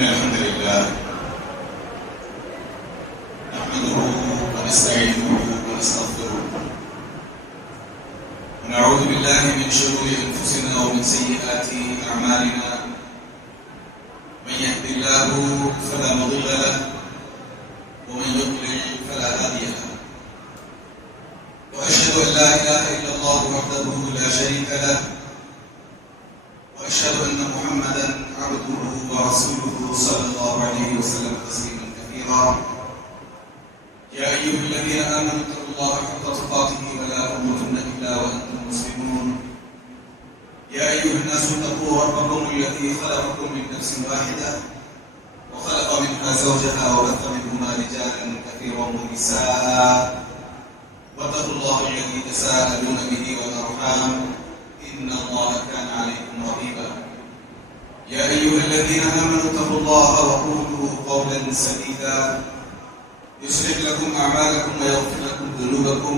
إن الحمد لله نحمده ونستعينه ونستغفره ونعوذ بالله من شرور أنفسنا ومن سيئات أعمالنا. من يهد الله فلا مضل له ومن يضلل فلا هادي له. وأشهد أن لا إله إلا الله وحده لا شريك له وأشهد أن محمدا عبده ورسوله صلى الله عليه وسلم تسليما كثيرا. يا أيها الذين آمنوا اتقوا الله حق تقاته ولا تموتن إلا وأنتم مسلمون. يا أيها الناس اتقوا ربكم الذي خلقكم من نفس واحدة وخلق منها زوجها وبث منهما رجالا كثيرا ونساء واتقوا الله الذي تساءلون به والأرحام إن الله كان عليكم رقيبا. يا أيها الذين آمنوا اتقوا الله وقولوا قولا سديدا يصلح لكم أعمالكم ويغفر لكم ذنوبكم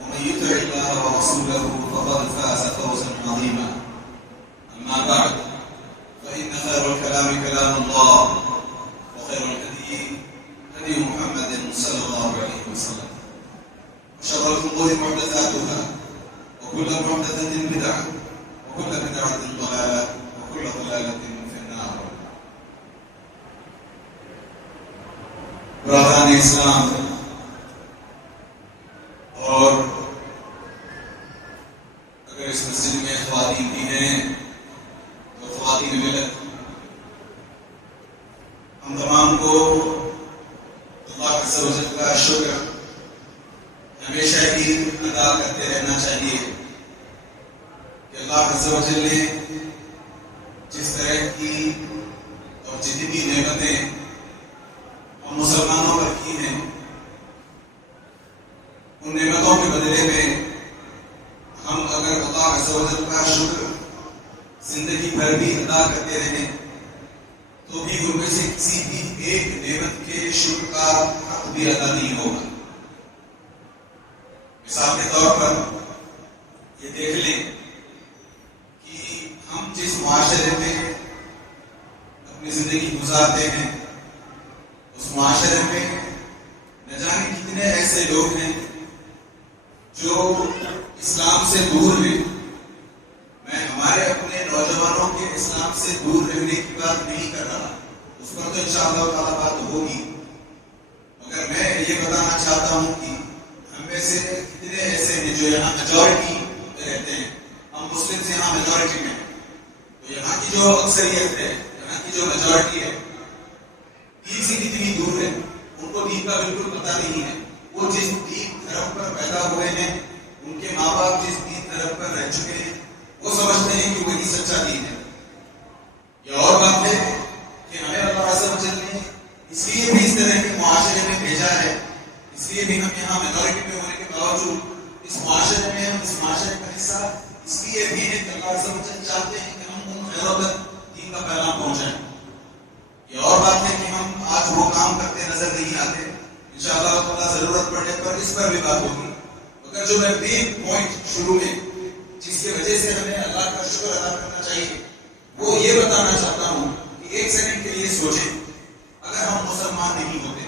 ومن يطع الله ورسوله فقد فاز فوزا عظيما. أما بعد فإن خير الكلام كلام الله وخير الهدي هدي محمد صلى الله عليه وسلم وشر الأمور محدثاتها وكل محدثة بدعة وكل بدعة ضلالة وكل ضلالة في النار. برادران اسلام اور اگر اس مسجد میں خواتین بھی ہیں تو خواتین ملت ہم تمام کو اللہ عز و جل کا شکر ہمیشہ ہی ادا کرتے رہنا چاہیے کہ اللہ عز و جل نے جس طرح کی اور جتنی نعمتیں ہم مسلمانوں پر کی ہیں ان نعمتوں کے بدلے میں ہم اگر اللہ عز و جل کا شکر زندگی بھر بھی ادا کرتے رہیں تو بھی ان میں سے کسی بھی ایک نعمت کے شکر کا حق بھی ادا نہیں ہوگا. مثال کے طور پر یہ دیکھ لیں کہ ہم جس معاشرے میں اپنی زندگی گزارتے ہیں اس معاشرے میں نہ جانے کتنے ایسے لوگ ہیں جو اسلام سے دور ہیں. میں ہمارے اپنے نوجوانوں کے اسلام سے دور رہنے کی بات نہیں کر رہا, اس پر تو انشاءاللہ تعالیٰ بات ہوگی, مگر میں یہ بتانا چاہتا ہوں کہ ہم میں سے کتنے ایسے ہیں جو یہاں میجورٹی رہتے ہیں. ہم مسلم سے یہاں میجورٹی میں, تو یہاں کی جو اکثریت ہے, یہاں کی جو میجورٹی ہے, دین سے کتنی دور ہے. ان کو دین کا بالکل پتہ نہیں ہے. وہ جس دین دھرم پر پیدا ہوئے ہیں, ان کے ماں باپ جس دین دھرم پر رہ چکے ہیں, وہ سمجھتے ہیں کہ وہی سچا دین ہے. یہ اور بات ہے کہ ہمیں اللہ عز و جل نے اس لیے بھی اس طرح کے معاشرے میں بھیجا ہے, اس لیے بھی ہم یہاں میجورٹی میں ہونے کے باوجود اس معاشرے میں, ہم اس معاشرے کا حصہ اس لیے بھی ہے کہ اللہ عز و جل چاہتے ہیں کہ ہم ان خیروں تک دین کا پیغام پہنچائیں. یہ اور بات ہے کہ ہم آج وہ کام کرتے نظر نہیں آتے. انشاءاللہ تعالیٰ ضرورت پڑنے پر اس پر بھی بات ہوگی. مگر جو میں مین پوائنٹ شروع میں جس کی وجہ سے ہمیں اللہ کا شکر ادا کرنا چاہیے وہ یہ بتانا چاہتا ہوں کہ ایک سیکنڈ کے لیے سوچیں, اگر ہم مسلمان نہیں ہوتے,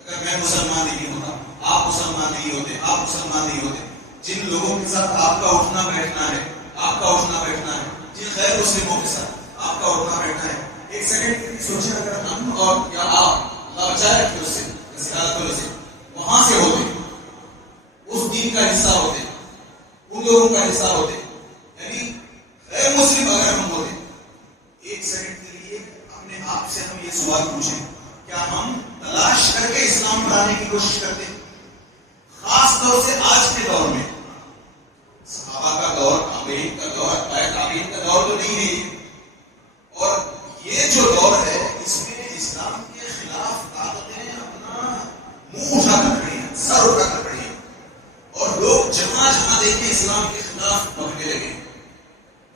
اگر میں مسلمان نہیں ہوتا, آپ مسلمان نہیں ہوتے, آپ مسلمان نہیں ہوتے, جن لوگوں کے ساتھ آپ کا اٹھنا بیٹھنا ہے, جن غیر مسلموں کے ساتھ آپ کا اٹھنا بیٹھنا ہے, ایک سیکنڈ کے لیے سوچیں اگر ہم اور یا آپ اللہ بچائے رکھے اس سے وہاں سے ہوتے, اس دین کا حصہ ہوتے, ان لوگوں کا حصہ ہوتے, یعنی غیر مسلم اگر ہم ہوتے, ایک سیکنڈ کے لیے اپنے آپ سے ہم یہ سوال پوچھیں, کیا ہم تلاش کر کے اسلام پر آنے کی کوشش کرتے ہیں؟ خاص طور سے آج کے دور میں, صحابہ کا دور, تابعین کا دور, تابعین کا دور تو نہیں ہے, اور یہ جو دور ہے اس میں اسلام کے خلاف طاقتیں اپنا منہ اٹھا کر کھڑی ہیں, سر اٹھا کر کھڑی ہیں, اور لوگ جہاں جہاں دیکھیں اسلام کے خلاف بھگنے لگے,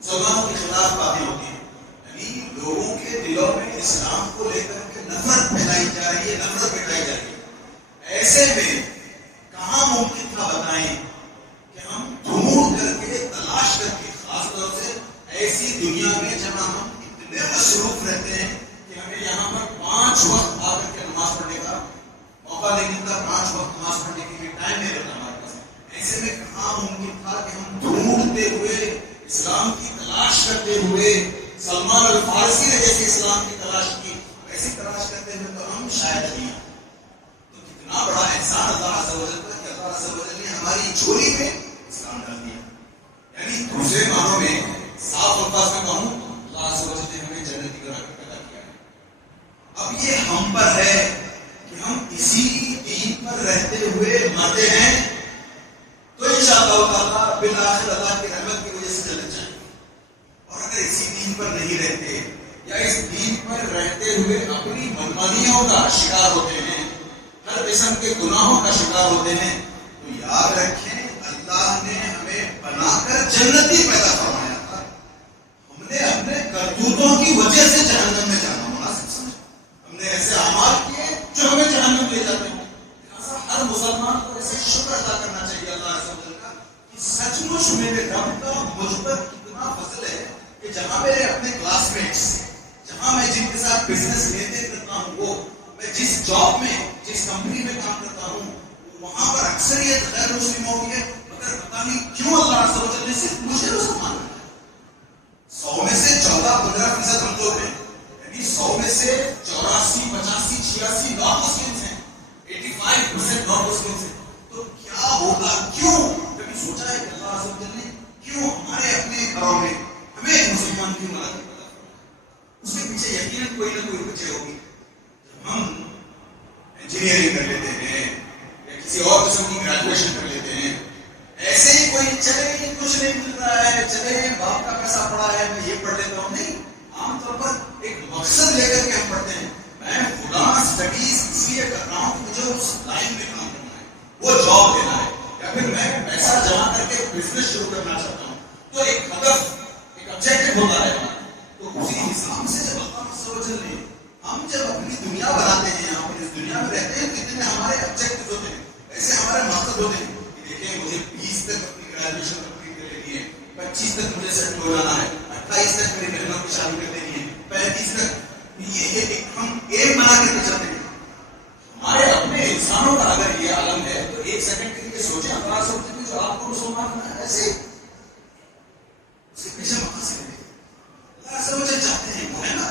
مسلمانوں کے خلاف باتیں ہوتی ہیں. یعنی لوگوں کے دلوں میں اسلام کو لے کر کے نفرت پھیلائی جا رہی ہے, نفرت پھیلائی جا رہی ہے. ایسے میں کہاں ممکن تھا بتائیں کہ ہم ڈھونڈ کر کے, تلاش کر کے, خاص طور سے ایسی دنیا میں جہاں ہم اتنے مصروف رہتے ہیں کہ کہ ہمیں یہاں پر 5 وقت آ کر کے نماز پڑھنے کا موقع نہیں ملتا، 5 وقت نماز پڑھنے کے لیے ٹائم نہیں رہتا ہمارے پاس. ایسے میں کہاں ممکن تھا کہ ہم ڈھونڈتے ہوئے اسلام کی تلاش کرتے ہوئے سلمان الفارسی نے جیسے اسلام کی تلاش کی ویسی تلاش کرتے ہوئے تو ہم شاید نہیں. تو کتنا بڑا احسان اللہ عز و جل کا کہ اللہ عز و جل نے ہماری جھولی میں اسلام ڈال دیا. یعنی دوسرے معنوں میں صاف الفاظ میں کہوں اللہ عز و جل نے ہمیں جنتی کا راہ پیدا کیا ہے. اب یہ ہم پر ہے کہ ہم اسی دین پر رہتے ہوئے مرتے ہیں تو انشاءاللہ تعالیٰ بالآخر اللہ کی رحمت کی وجہ سے جنت جائیں گے. اور اگر اسی دین پر نہیں رہتے یا اس دین پر رہتے ہوئے اپنی منمانیوں کا شکار ہوتے ہیں، ہر قسم کے گناہوں کا شکار ہوتے ہیں، تو یاد رکھیں اللہ نے ہمیں بنا کر جنتی پیدا فرمایا تھا. ہم نے اپنے کرتوتوں کی وجہ سے جہنم میں جانا مناسب سمجھا. ہم نے ایسے اعمال کیے جو ہمیں جہنم لے جاتے ہیں. ہر مسلمان کو ایسے شکر ادا کرنا چاہیے اللہ عز و جل کا کہ سچ مچ میرے رب کا مجھ پر کتنا فضل ہے کہ جہاں میرے اپنے کلاس میٹس، جہاں میں جن کے ساتھ بزنس لیتے کرتا ہوں، وہ میں جس جاب میں جس کمپنی میں کام کرتا ہوں وہاں پر اکثریت غیر مسلموں کی ہے، مگر پتہ نہیں کیوں اللہ عز و جل نے صرف مجھے مسلمان بنایا. 100 میں سے 14-15% ہم لوگ ہیں، یعنی 100 میں سے 84 85 86 نان مسلمس ہیں، 85% نان مسلمس ہیں. تو کیا ہوگا؟ کیوں کبھی سوچا ہے کہ اللہ عز و جل نے کیوں ہمارے اپنے گھروں میں ہمیں مسلمان کیوں بنا دیا؟ اس کے پیچھے یقیناً کوئی نہ کوئی وجہ ہوگی. جب ہم انجینئرنگ کر لیتے ہیں یا کسی اور قسم کی گریجویشن کر لیتے ہیں، ایسے ہی کوئی چلے کچھ نہیں مل رہا ہے، چلے باپ کا پیسہ پڑا ہے میں یہ پڑھ لیتا ہوں، نہیں. عام طور پر ایک مقصد لے کر کے ہم پڑھتے ہیں. میں فلاں اسٹڈیز اس لیے کر رہا ہوں کہ مجھے اس لائن میں کام کرنا ہے، وہ جاب لینا ہے، یا پھر میں پیسہ جمع کر کے بزنس شروع کرنا چاہتا ہوں. تو ایک ہدف، ایک آبجیکٹو ہوتا ہے ہمارا. تو اسی حساب سے جب اللہ عز و جل نے ہم جب اپنی دنیا بناتے ہیں، ہم اس دنیا میں رہتے ہیں، کتنے ہمارے آبجیکٹو ہوتے ہیں، ایسے ہمارے مقصد ہوتے ہیں کہ دیکھیں مجھے 20 تک اپنی گریجویشن کمپلیٹ کر لینی ہے، 25 تک مجھے سیٹل ہو جانا ہے، 28 تک میری بہنوں کی شادی کر دینی ہے، 35 تک یہ ہم ایک بنا کر کے چلتے ہیں. ہمارے اپنے انسانوں کا اگر یہ عالم ہے تو ایک سیکنڈ کے لیے سوچیں اللہ سے ہوتے ہیں جو آپ کو مسلمان بنایا ایسے اس کے پیچھے مقصد ہے. اللہ سے مجھے چاہتے ہیں وہ ہے نا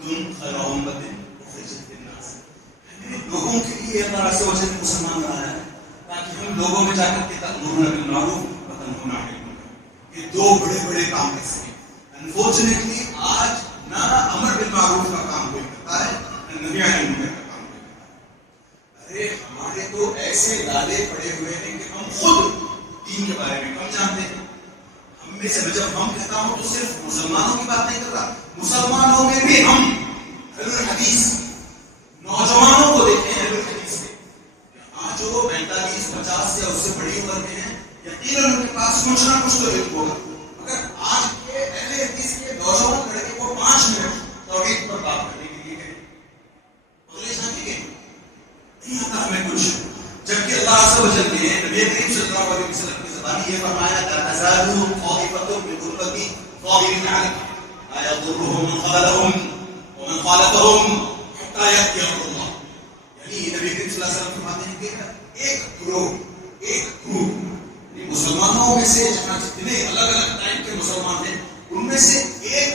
تم خیر امت اخرجت للناس، ہمیں لوگوں کے لیے اللہ سے وجہ مسلمان بنایا ہے تاکہ ہم لوگوں میں جا کر کے تأمرون بالمعروف وتنهون عن المنکر یہ دو بڑے بڑے کام کر سکیں. انفارچونیٹلی آج نہ امر بالمعروف کا کام کوئی کرتا ہے نہ نہی عن المنکر کا کام کوئی کرتا ہے. ارے ہمارے تو ایسے لالے پڑے ہوئے ہیں کہ ہم خود دین کے بارے میں کم جانتے ہیں. ہم میں سے جب ہم کہتا ہوں تو صرف مسلمانوں کی بات نہیں کر رہا، مسلمانوں میں بھی ہم اہل الحدیث نوجوانوں کو دیکھیں اہل الحدیث سے یہاں جو 45-50 سے اس سے بڑی عمر کے ہیں، یقیناً ان کے پاس سوچنا کچھ تو علم ہوگا. مگر آج کے اہل حدیث کے نوجوان لڑکے کو 5 منٹ توحید پر بات کرنے کے لیے کہیں اگلے جانے کے نہیں آتا ہمیں کچھ. جبکہ اللہ عز و جل نے نبی کریم صلی اللہ علیہ وسلم کی زبانی یہ فرمایا لا تزال طائفة من أمتي ظاهرين على الحق لا يضرهم من خذلهم ومن خالفهم حتى يأتي أمر الله. یعنی نبی کریم صلی اللہ علیہ وسلم فرماتے ہیں کہ ایک گروپ مسلمانوں میں سے جہاں جتنے الگ الگ ٹائپ کے مسلمان ہیں ان میں سے ایک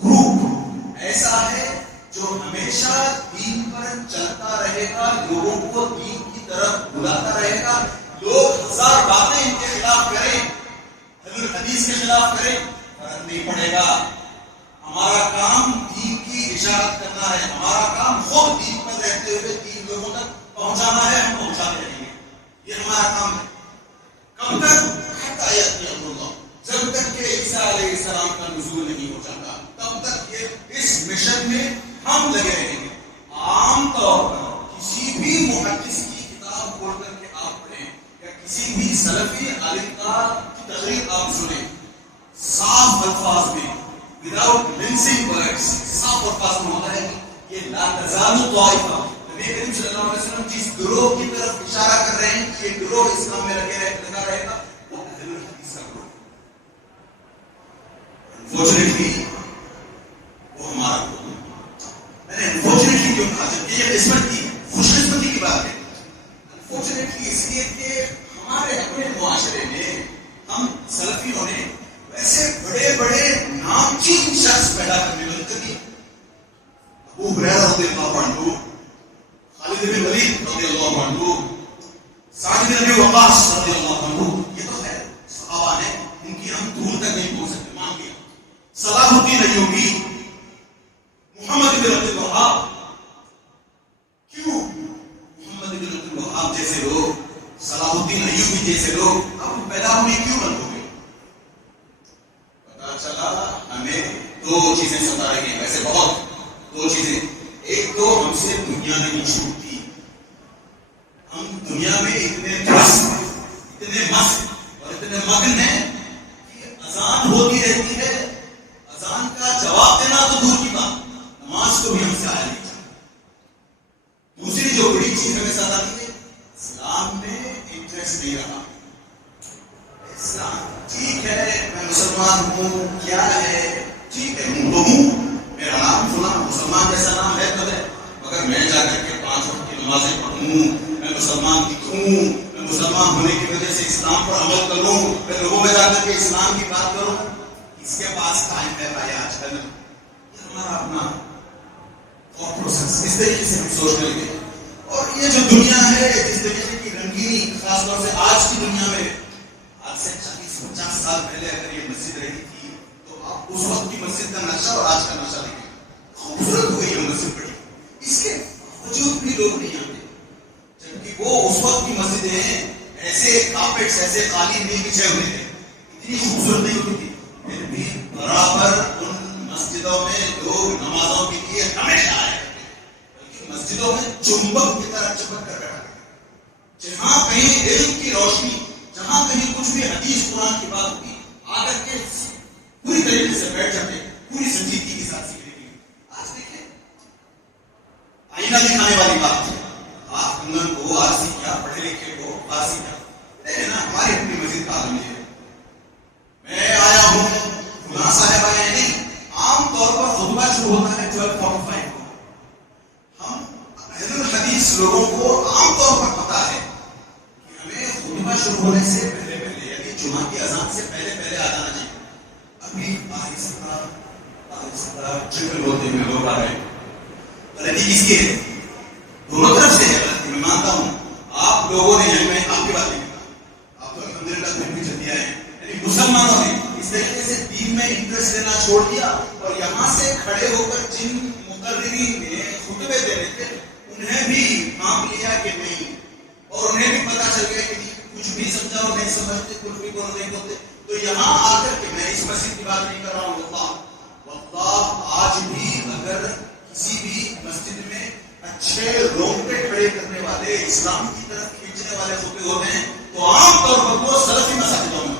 گروپ ایسا ہے جو ہمیشہ دین پر چلتا رہے گا، لوگوں کو دین کی طرف بلاتا رہے گا. لوگ 1000 باتیں ان کے خلاف کریں، حضور حدیث کے خلاف کریں، فرق نہیں پڑے گا. ہمارا کام دین کی اشاعت کرنا ہے، ہمارا کام خود دین پر رہتے ہوئے دین لوگوں تک پہنچانا ہے. ہم پہنچاتے رہیں گے، یہ ہمارا کام ہے. کب تک؟ حتی یأتی امر اللہ، جب تک کہ عیسیٰ علیہ السلام کا نزول نہیں ہو جاتا تب تک یہ اس مشن میں ہم لگے رہیں گے. عام طور پر کسی بھی محدث کی کتاب کھول کر کے آپ پڑھیں یا کسی بھی سلفی عالم کی تقریر آپ سنیں، صاف الفاظ میں وداؤٹ منسنگ ورڈز صاف الفاظ میں ہوتا ہے کہ یہ لا تزال طائفہ، نبی کریم صلی اللہ علیہ وسلم جس گروہ کی طرف اشارہ کر رہے ہیں کہ یہ گروہ اسلام میں لگا رہے گا وہ اہل الحدیث کا گروہ. انفارچونیٹلی وہ ہمارا گروہ صلاح الدین ایوبی، محمد بن عبد الوہاب، کیوں محمد بن عبد الوہاب جیسے لوگ، صلاح الدین ایوبی جیسے لوگ اب پیدا ہونے کیوں بند ہو گئے؟ پتا چلا ہمیں دو چیزیں ستا رہی ہیں، ویسے بہت، دو چیزیں. ایک تو ہم سے دنیا نہیں چھوٹتی، ہم دنیا میں اتنے مست اور اتنے مگن ہیں کہ اذان ہوتی رہتی ہے، اذان کا جواب دینا تو دور کی بات، نماز کو بھی ہم سے آیا نہیں جاتا. دوسری جو بڑی چیز ہمیں ستاتی ہے، اسلام میں انٹرسٹ نہیں رہا. اسلام ٹھیک ہے، میں مسلمان ہوں، کیا ہے ٹھیک ہے، ہوں تو ہوں، میرا نام سنا مسلمان جیسا نام ہے تو ہے، مگر میں جا کر کے 5 وقت کی نمازیں پڑھوں، میں مسلمان دکھوں، میں مسلمان ہونے کی وجہ سے اسلام پر عمل کروں، میں لوگوں میں جا کر کے اسلام کی بات کروں، اس کے پاس ٹائم ہے بھائی آج کل. یہ ہمارا اپنا تھاٹ پروسیس، اس طریقے سے ہم سوچنے لگے. اور یہ جو دنیا ہے جس طریقے کی رنگینی، خاص طور سے آج کی دنیا میں، آج سے 40-50 سال پہلے اگر یہ مسجد رہی تھی تو آپ اس وقت کی مسجد کا نقشہ اور آج کا نقشہ دیکھیں، خوبصورت ہو گئی ہے مسجد بڑی، اس کے باوجود بھی لوگ نہیں آتے. جبکہ وہ اس وقت کی مسجدیں ایسے کارپیٹس، ایسے قالین نہیں بچھے ہوئے تھے، اتنی خوبصورت نہیں ہوتی تھی، پھر بھی برابر ان مسجدوں میں لوگ نمازوں کے لیے ہمیشہ آئے کرتے، بلکہ مسجدوں میں چمبک کی طرح چپک کر بیٹھا کرتے. جہاں کہیں علم کی روشنی، جہاں کہیں کچھ بھی حدیث قرآن کی بات ہوتی، آ کر کے پوری طریقے سے بیٹھ جاتے، پوری سنجیدگی کے ساتھ سیکھنے کے لیے. آج دیکھیں آئینہ دکھانے والی بات ہے، آپ کنگن کو، آرسی کیا، پڑھے لکھے کو، فارسی کیا، دیکھیں نا ہماری اپنی مسجد کا عالم ہے. میں آیا ہوں، فلاں صاحب آئے ہیں، نہیں، عام طور پر خطبہ شروع ہوتا ہے 12:45 کو. ہم اہل الحدیث لوگوں کو عام طور پر پتا ہے کہ ہمیں خطبہ شروع ہونے سے پہلے پہلے، یعنی جمعہ کی اذان سے پہلے پہلے آ جانا چاہیے. ابھی آہستہ چکر ہوتے ہوئے لوگ آ رہے ہیں. غلطی کس کی ہے؟ دونوں طرف سے ہے غلطی، میں مانتا ہوں. آپ لوگوں نے، یعنی میں آپ کی بات نہیں کرتا، آپ تو الحمدللہ پھر بھی جلدی آئے ہیں، یعنی مسلمانوں نے اس طریقے سے دین میں انٹرسٹ لینا چھوڑ دیا، اور یہاں سے کھڑے ہو کر جن مقررین نے خطبے دینے تھے انہیں بھی کام لیا کہ نہیں، اور انہیں بھی پتا چل گیا کہ کچھ بھی سمجھا اور نہیں سمجھتے، کچھ بھی بولو نہیں بولتے. تو یہاں آ کر کے میں اس مسجد کی بات نہیں کر رہا ہوں، واللہ آج بھی اگر کسی بھی مسجد میں اچھے رونگٹے کھڑے کرنے والے، اسلام کی طرف کھینچنے والے خطبے ہوتے ہیں تو عام طور پر وہ سلفی مساجدوں میں،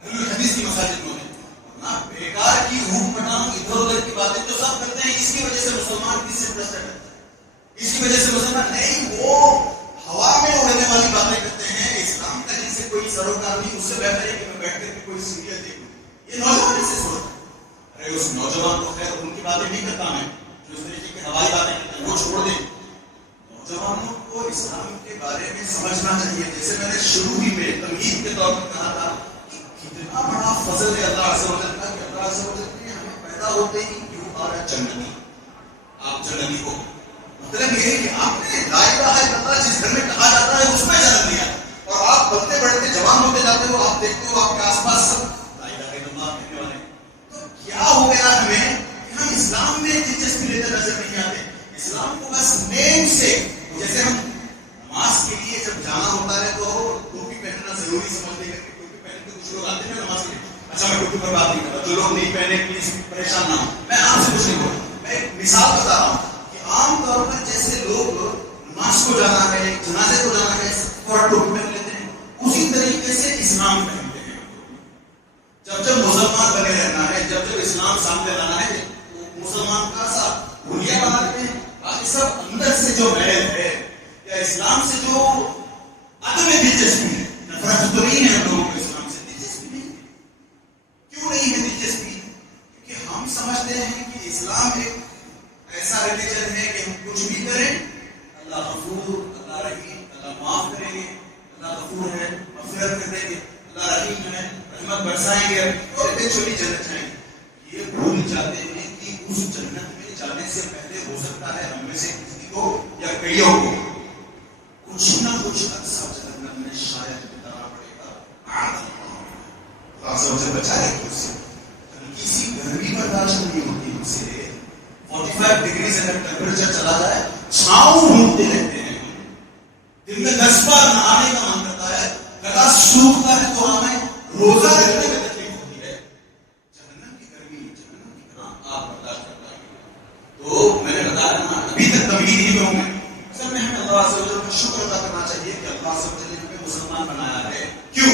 اہل الحدیث کی مساجد میں، ورنہ بیکار کی ہوں پٹانگ ادھر ادھر کی باتیں تو سب کرتے ہیں. اس کی وجہ سے مسلمان کس سے انٹرسٹڈ رہتا ہے، اس کی وجہ سے مسلمان نہیں، وہ ہوا میں اڑنے والی باتیں کرتے ہیں. اسلام کا جن سے کوئی سروکار نہیں، اس سے بہتر ہے کہ میں بیٹھ کر کے کوئی سیریل دیکھوں. یہ نوجوان اس سے سوچتا ہے. ارے اس نوجوان کو خیر ان کی باتیں نہیں کرتا میں، جو اس طریقے کی ہوائی باتیں کرتے ہیں وہ چھوڑ دیں. نوجوانوں کو اسلام کے بارے میں سمجھنا چاہیے. جیسے میں نے شروع ہی میں تمہید کے طور پر کہا تھا کہ کتنا بڑا فضل ہے اللہ عز و جل کا کہ اللہ عز و جل نے ہمیں پیدا ہوتے ہی کیوں آ جنتی، آپ جنتی ہو. مطلب یہ ہے کہ آپ نے لا الہ الا اللہ جس گھر میں کہا جاتا ہے اس میں جنم لیا، اور آپ بڑھتے بڑھتے جوان ہوتے جاتے ہو، آپ دیکھتے ہو آپ کے آس پاس سب لا الہ الا اللہ کہنے والے. تو کیا ہو گیا ہمیں کہ ہم اسلام میں دلچسپی لیتے نظر نہیں آتے. اسلام کو بس نیم سے، جیسے ہم نماز کے لیے جب جانا ہوتا ہے تو ٹوپی پہننا ضروری سمجھتے ہیں کہ ٹوپی پہن کے کچھ لوگ آتے ہیں نماز کے لیے. اچھا میں ٹوپی پر بات نہیں کر رہا، جو لوگ نہیں پہنے پلیز پریشان نہ ہو، میں آپ سے کچھ نہیں بول رہا، میں ایک مثال بتا رہا ہوں. عام طور پر جیسے لوگ نماز کو جانا ہے، جنازے کو جانا ہے، اور ٹوپی پہن لیتے ہیں، اسی طریقے سے اسلام پہنتے ہیں. جب جب مسلمان بنے رہنا ہے، جب جب اسلام سامنے لانا ہے، تو مسلمان کا سا بھولیا بنا لیتے ہیں. باقی سب اندر سے جو میل ہے یا اسلام سے جو عدم دلچسپی ہے، نفرت تو نہیں ہے ہم لوگوں کو، اسلام سے دلچسپی نہیں ہے. کیوں نہیں ہے دلچسپی؟ کیونکہ ہم سمجھتے ہیں کہ اسلام ایک ایسا ریلیجن ہے کہ ہم کچھ بھی کریں اللہ غفور، اللہ رحیم، اللہ معاف کریں گے، اللہ غفور ہے مغفرت کر دیں گے، اللہ رحیم ہے رحمت برسائیں گے، اور ایونچولی جنت جائیں گے. یہ بھول جاتے ہیں کہ اس جنت میں جانے سے پہلے ہو سکتا ہے ہم میں سے کسی کو یا کئیوں کو کچھ نہ کچھ عرصہ جنت میں شاید بتانا پڑے گا. اللہ سے بچائے تو اس سے برداشت نہیں ہوتی ان سے. 45 ڈگری سے اگر ٹیمپریچر چلا جائے چھاؤں ڈھونڈتے رہتے ہیں. دن میں 10 بار نہانے کا من کرتا ہے, گلا سوکھتا ہے تو ہمیں روزہ رکھنے میں تکلیف ہوتی ہے. جہنم کی گرمی, جہنم کی گرم آپ برداشت کر پائیں گے. تو میں نے بتایا نا, ابھی تک کبھی نہیں ہوں میں. سب میں ہمیں اللہ عز و جل کا شکر ادا کرنا چاہیے کہ اللہ عز و جل نے ہمیں مسلمان بنایا ہے. کیوں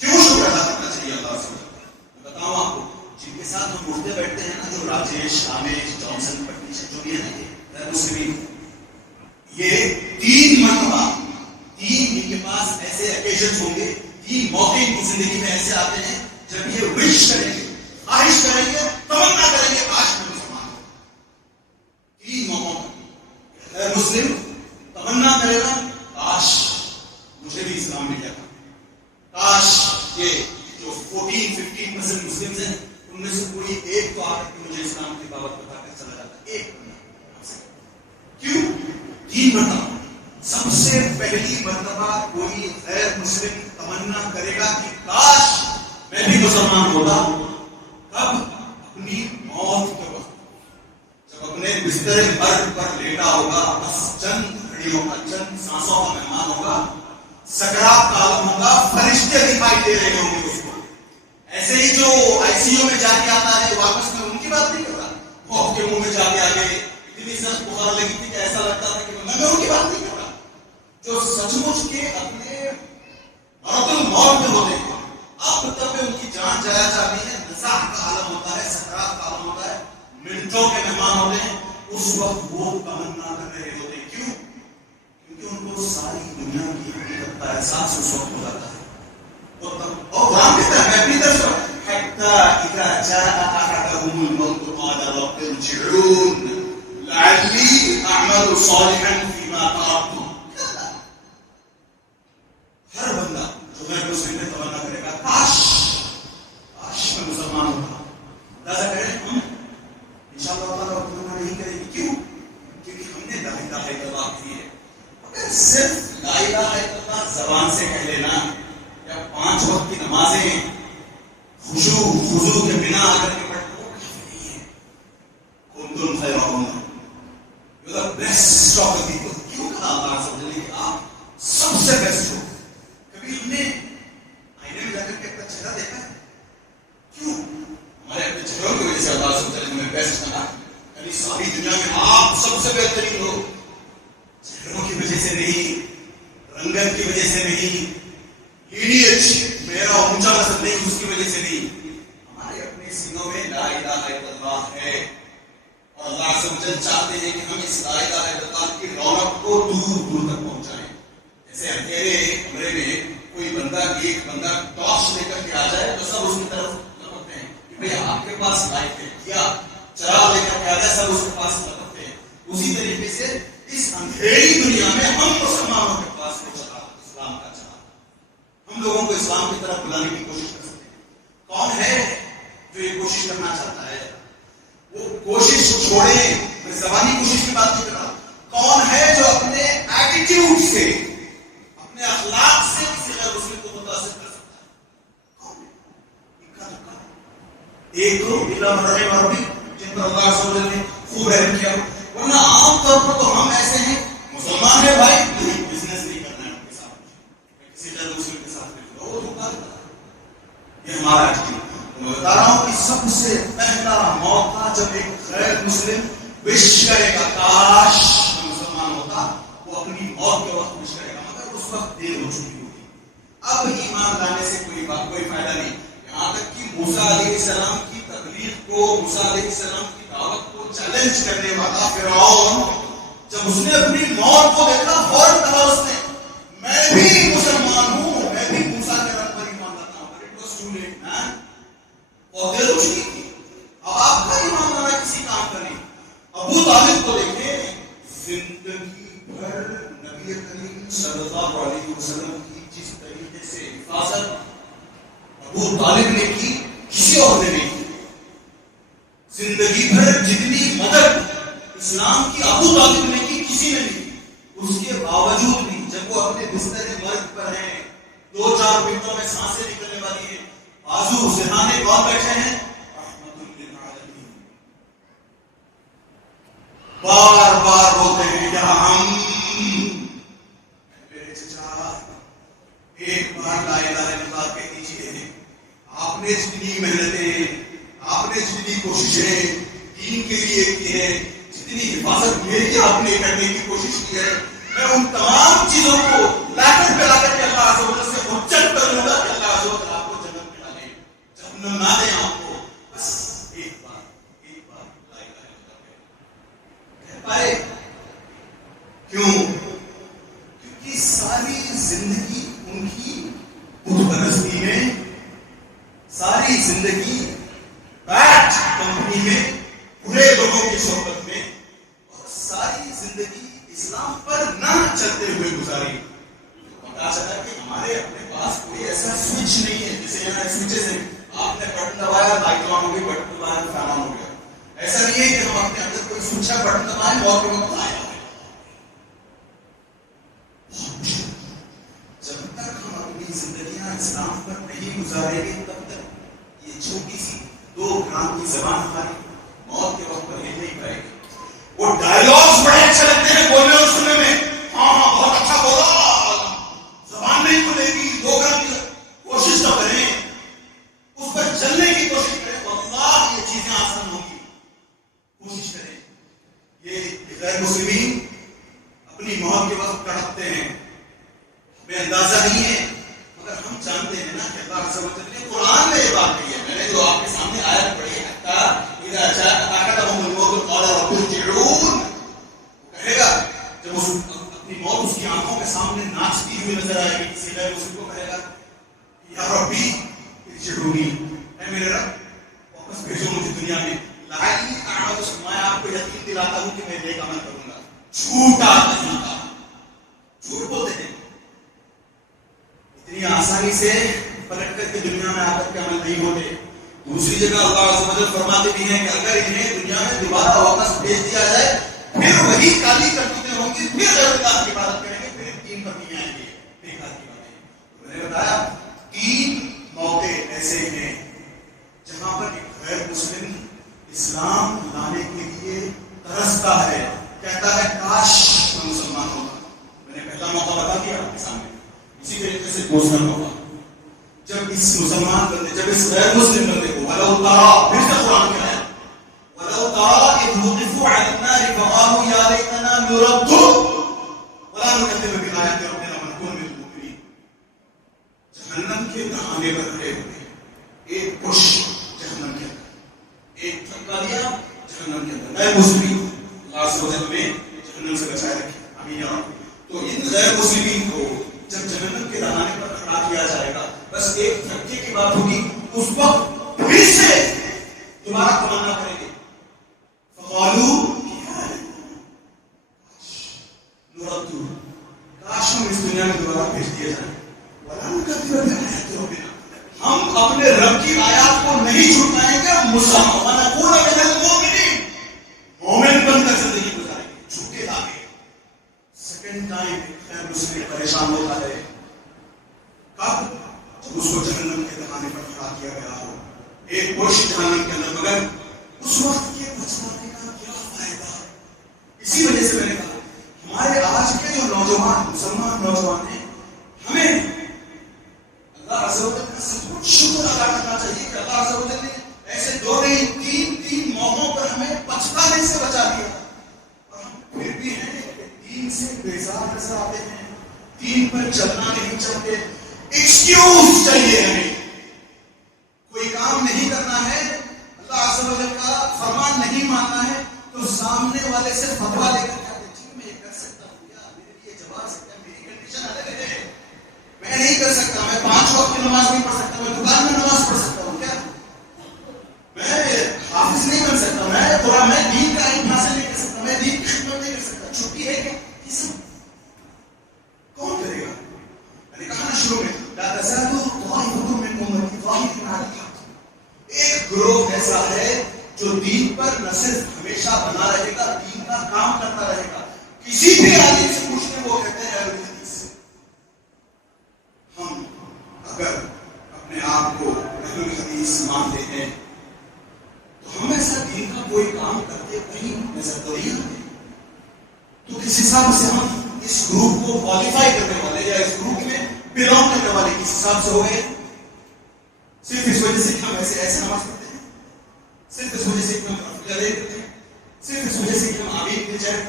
شکر ادا کرنا چاہیے اللہ عز و جل کا؟ میں بتاؤں آپ کو, جن کے ساتھ ہم اٹھتے بیٹھتے ہیں نا, جو راجیش, رامیش, جانسن, پٹنیش جو بھی ہیں نا, مسلم, یہ 3 مرتبہ 3 ان کے پاس ایسے اوکیزنز ہوں گے, 3 موقع ان کی زندگی میں ایسے آتے ہیں جب یہ وش کریں گے, خواہش کریں گے, تمنا کریں گے کاش میں مسلمان ہوں. 3 موقعوں پر مسلم تمنا کرے گا کاش مجھے بھی اسلام مل جاتا, کاش یہ جو 14-15% مسلم ہیں ان میں سے کوئی ایک تو آ کر کے مجھے اسلام کی دعوت بتا کر چلا جاتا. ایک کیوں 3 مرتبہ. سب سے پہلی مرتبہ کوئی غیر مسلم تمنا کرے گا کہ کاش میں بھی مسلمان ہوتا. کب؟ اپنی موت کے وقت, جب اپنے بستر مرگ پر لیٹا ہوگا, بس چند گھڑیوں کا, چند سانسوں کا مہمان ہوگا, سکرات کا عالم ہوگا, فرشتے دکھائی دے رہے ہوں گے اس کو. ایسے ہی جو ICU میں جا کے آتا ہے واپس میں ان کی بات نہیں کر رہا, موت کے منہ میں جا کے آگے اتنی سخت بخار لگی تھی کہ ایسا لگتا تھا کہ میں ان کی بات نہیں کر رہا. جو سچ مچ کے اپنے مرض الموت میں ہوتے ہیں, اب تب ان کی جان جایا جاتی ہے, نزاع کا عالم ہوتا ہے, سکرات کا عالم ہوتا ہے, منٹوں کے مہمان ہوتے ہیں, اس وقت وہ تمنا کر رہے ہوتے ہیں. کیوں؟ کیونکہ ان کو ساری دنیا کی حقیقت کا احساس اس وقت ہو جاتا ہے. اور قرآن کہتا ہے, میں اپنی طرف سے حتی اذا جاء احدهم الموت قال رب ارجعون لعلی اعمل صالحا فيما تركت. ہر بندہ جو غیر مسلم میں تمنا کرے گا کاش میں مسلمان ہوتا. اندازہ کریں ہم انشاءاللہ تعالیٰ تمنا نہیں کریں گے. کیوں؟ کیونکہ ہم نے لا الہ الا اللہ کی ہے. اگر صرف لا الہ الا اللہ زبان سے کہہ لینا, یا 5 وقت کی نمازیں خضوع کے بنا اگر کے پڑھنا, وہ کافی نہیں ہے. کنتم خیر امہ, you are the best of the people. کیوں کہا اللہ عز و جل نے کہ آپ سب سے بیسٹ ہو؟ کبھی ہم نے آئینے میں جا کر کے اپنا چہرہ دیکھا ہے؟ کیوں؟ ہمارے اپنے چہروں کی وجہ سے اللہ عز و جل نے ہمیں بیسٹ بنا. یعنی ساری دنیا میں آپ سب سے بہترین ہو, چہروں کی وجہ سے نہیں, رنگت کی وجہ سے نہیں, لینیج میرا اونچا نسل نہیں اس کی وجہ سے نہیں. ہمارے اپنے سینوں میں لا الہ الا اللہ ہے, اور اللہ عز و جل چاہتے ہیں کہ ہم اس لا الہ الا اللہ کی رونق کو دور دور تک پہنچائیں. جیسے اکیلے کمرے میں کوئی بندہ, ایک بندہ ٹارچ لے کر کے آ جائے تو سب اس کی طرف لپکتے ہیں کہ بھئی آپ کے پاس لائٹ ہے, یا چراغ لے کر کے آ جائے سب اس کے پاس لپکتے ہیں. اسی طریقے سے اس اندھیری دنیا میں ہم مسلمانوں کے پاس وہ چراغ, اسلام کا چراغ, ہم لوگوں کو اسلام کی طرف بلانے کی کوشش کر سکتے ہیں. کون ہے جو یہ کوشش کرنا چاہتا ہے؟ وہ کوشش چھوڑیں, میں زبانی کوشش کی بات نہیں کر رہا. کون ہے جو اپنے ایٹیٹیوڈ سے, اپنے اخلاق سے کسی غیر مسلم کو متاثر کر سکتا ہے؟ کون ہے؟ ایک تو اللہ مرحم عربی جن پر اللہ عز و جل نے خوب رحم کیا. ورنہ عام طور پر تو ہم ایسے ہیں, مسلمان ہیں بھائی, بزنس نہیں کرنا ہے ان کے ساتھ, کسی غیر مسلم کے ساتھ نہیں کرنا, وہ دھوکہ دیتا ہے. یہ ہمارا ایٹیٹیوڈ. میں بتا رہا ہوں کہ سب سے پہلا موقع جب ایک غیر مسلم وش کرے گا کاش میں مسلمان ہوتا, وہ اپنی موت کے وقت وش کرے گا, مگر اس وقت دیر ہو چکی ہوگی. اب ایمان لانے سے کوئی فائدہ نہیں. یہاں تک کہ موسیٰ علیہ السلام کی تبلیغ کو, موسیٰ علیہ السلام کی دعوت کو چیلنج کرنے والا فرعون, جب اس نے اپنی موت کو دیکھا فوراً کہا اس نے میں بھی مسلمان ہوں, میں بھی موسیٰ کے رب پر ایمان لاتا ہوں. But it was too late, man. اور دیر ہو چکی تھی. اب آپ کا ایمان لانا کسی کام کا نہیں. ابو طالب کو دیکھیں, زندگی بھر نبی کریم صلی اللہ علیہ وسلم کی جس طریقے سے حفاظت ابو طالب نے کی, کسی اور نے نہیں کی. زندگی بھر جتنی مدد اسلام کی ابو طالب نے کی, کسی نے نہیں کی. اس کے باوجود بھی جب وہ اپنے بستر مرگ پر ہیں, 2-4 منٹوں میں سانسیں نکلنے والی ہیں, بازو سرہانے کون بیٹھے ہیں؟ بار بار بولتے ہیں کیا ہم میرے چچا ایک بار لا الہ الا اللہ کہہ دیجیے. آپ نے جتنی محنتیں آپ نے جتنی کوششیں دین کے لیے کی ہے جتنی حفاظت میری آپ نے کرنے کی کوشش کی ہے میں ان تمام چیزوں کو لا کر کے اللہ عز و جل سے حجت کر لوں گا کہ اللہ عز و جل آپ کو جنت میں ڈالے جہنم نہ دیں آپ کو. بس ایک بار لا الہ الا اللہ کہہ پائے. کیوں؟ کیونکہ ساری زندگی ان کی بت پرستی میں ساری زندگی بیٹھ کمپنی میں برے لوگوں کی صحبت میں اور ساری زندگی اسلام پر نہ چلتے ہوئے گزاری. پتا چلا کہ ہمارے اپنے پاس کوئی ایسا سوئچ نہیں ہے جیسے یہاں سوئچز ہیں آپ نے بٹن دبایا لائٹ آن ہو گئی بٹن دبایا فین آن ہو گیا. ایسا نہیں ہے کہ ہم اپنے اندر کوئی سوئچ ہے بٹن دبائیں اور کوئی وقت آیا. جب تک ہم اپنی زندگیاں اسلام پر نہیں گزاریں گے تب تک یہ چھوٹی سی 2 گرام کی زبان ہماری موت کے وقت پر ہل نہیں پائے گی. وہ ڈائلگس بڑے اچھے لگتے ہیں بولنے اور سننے میں. ہاں بہت اچھا بولا. زبان نہیں کھلے گی 2 گرام کی کوشش نہ کریں اس پر چلنے کی کوشش کریں. واللہ یہ چیزیں آسان ہوگی. کوشش کریں. یہ غیر مسلمین اپنی موت کے وقت تڑپتے ہیں ہمیں اندازہ نہیں ہے مگر ہم جانتے ہیں نا کہ اللہ عز و جل نے قرآن میں یہ بات کہی ہے. میں نے جو آپ کے سامنے آیت پڑھی ہے کہے گا جب اپنی موت اس کی آنکھوں کے سامنے ناچتی ہوئی نظر آئے گی کسی غیر مسلم کو کہے گا یا ربی ارجعونی اے میرے رب واپس بھیجو مجھے دنیا میں لعلی اعمل صالحا. میں آپ کو یقین دلاتا ہوں کہ میں نیک عمل کروں گا. جھوٹا طریقہ جھوٹ بولتے ہیں اتنی آسانی سے پلٹ کر کے دنیا میں آ کر کے عمل نہیں ہوتے. دوسری جگہ اللہ عز و جل فرماتے بھی ہیں کہ اگر انہیں دنیا میں دوبارہ واپس بھیج دیا جائے پھر وہی کالی کرتوتیں ہوں گی پھر غیر اللہ کی عبادت کریں گے پھر دین پر نہیں آئیں گے. بیکار کی باتیں. میں نے بتایا 3 موقع ایسے ہیں جہاں پر ایک غیر مسلم اسلام لانے کے لیے ترستا ہے کہتا ہے کاش میں مسلمان ہوتا. میں نے پہلا موقع بتا دیا آپ کے سامنے. اسی طریقے سے دوسرا موقع جب اس مسلمان بندے جب اس غیر مسلم بندے کو وَلَوْ تَرَىٰ پھر سے قرآن کیا ہے وَلَوْ تَرَىٰ إِذْ وُقِفُوا عَلَى النَّارِ فَقَالُوا يَا لَيْتَنَا نُرَدُّ وَلَا نُكَذِّبَ بِآيَاتِ رَبِّنَا وَنَكُونَ مِنَ الْمُؤْمِنِينَ. جہنم کے دہانے پر کھڑے ہوئے ایک پش جہنم کے اندر ایک دھکا دیا جہنم کے اندر. غیر مسلم اللہ عز و جل نے جہنم سے بچائے رکھے. آمین یا رب. تو ان غیر مسلمین کو جب جہنم کے دہانے پر کھڑا کیا جائے گا بس ایک دھکے کی بات ہوگی اس وقت پھر سے دوبارہ تمنا کریں گے فقالو نردو کاش ہم اس دنیا میں دوبارہ بھیج دیا جائے. ہم اپنے رب کی آیات کو نہیں چھٹائیں گے مومن بن کر زندگی گزاریں گے. جھوٹے دعوے. سیکنڈ ٹائم غیر مسلم پریشان ہوتا ہے کب جب اس کو جہنم کے دہانے پر کھڑا کیا گیا ہو ایک پش جہنم کے اندر. مگر اس وقت کے بچانے کا کیا فائدہ. اسی وجہ سے میں نے کہا ہمارے آج کے جو نوجوان مسلمان نوجوان ہیں ہمیں اللہ عز و جل کا سب شکر ادا کرنا چاہیے کہ اللہ عز و جل نے ایسے 2 نہیں 3 موقعوں پر ہمیں پچھتانے سے بچا دیا اور ہم پھر بھی ہیں دین سے بیزار نظر آتے ہیں. دین پر چلنا نہیں چاہتے. ایکسکیوز چاہیے ہمیں. کوئی کام نہیں کرنا ہے اللہ عز و جل کا فرمان نہیں ماننا ہے تو سامنے والے سے فتویٰ لے کر کہتے ہیں جی میں یہ کر سکتا ہوں یا میرے لیے جواب سکتا ہے میری کنڈیشن الگ ہے میں نہیں کر سکتا. میں 5 وقت کی نماز نہیں پڑھ سکتا. میں دکان میں نماز پڑھ سکتا ہوں کیا میں حافظ نہیں بن سکتا. میں دین کا علم حاصل نہیں کر سکتا. میں دین کی خدمت نہیں کر سکتا. چھٹی ہے کیا یہ سب کون کرے گا. میں نے کہا نا شروع میں لا تزال طائفة من أمتي ظاهرين على الحق. ایک گروہ ایسا ہے جو دین پر نہ صرف ہمیشہ بنا رہے گا دین کا کام کرتا رہے گا. کسی بھی عالم سے پوچھنے وہ کہتے ہیں اہل حدیث. ہم اگر اپنے آپ کو اہل حدیث مانتے ہیں تو ہم ایسا دین کا کوئی کام کرتے کہیں نظر تو نہیں آتے. تو کس حساب سے ہم اس گروپ کو کوالیفائی کرنے والے یا اس گروپ میں بلونگ کرنے والے کس حساب سے ہو گئے؟ صرف اس وجہ سے کہ ہم ایسے نماز پڑھتے ہیں، صرف اس وجہ سے کہ ہم افضل کرتے ہیں، صرف اس وجہ سے کہ ہم آمین کے جائے،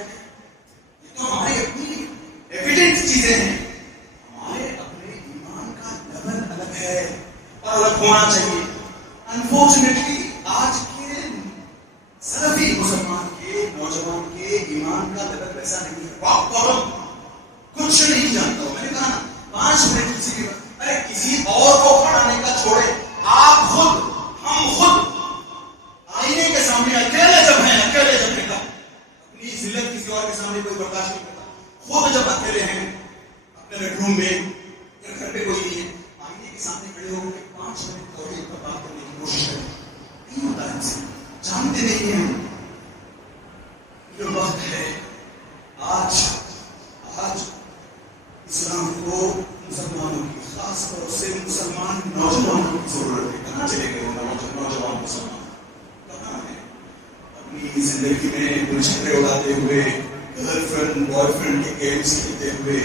یہ تو ہماری اپنی ایویڈنٹ چیزیں ہیں. ہمارے اپنے ایمان کا لیول الگ ہے اور الگ ہونا چاہیے. انفارچونیٹلی آج کے سلفی مسلمان کے نوجوان کے ایمان کا لیول ویسا نہیں ہے. راک باٹم کچھ نہیں جانتا ہوں. میں نے کہا نا 5 منٹ کسی کے ارے کسی اور کو پڑھانے کا چھوڑے، آپ خود ہم خود آئینے کے سامنے اکیلے جب نکلا اپنی ذلت کسی اور کے سامنے کوئی برداشت نہیں کرتا. خود جب اکیلے ہیں اپنے بیڈ روم میں یا گھر پہ کوئی نہیں ہے، آئینے کے سامنے کھڑے ہو کے 5 منٹ توحید پر بات کرنے کی کوشش کریں. نہیں ہوتا ہے ہم سے، جانتے نہیں ہیں. یہ وقت ہے آج اسلام کو مسلمانوں کی، خاص طور سے مسلمان نوجوانوں کی ضرورت ہے. کہاں چلے گئے وہ نوجوان مسلمان؟ کہاں ہیں؟ اپنی زندگی میں جھگڑے اڑاتے ہوئے، گرل فرینڈ بوائے فرینڈ کے گیمس کھیلتے ہوئے،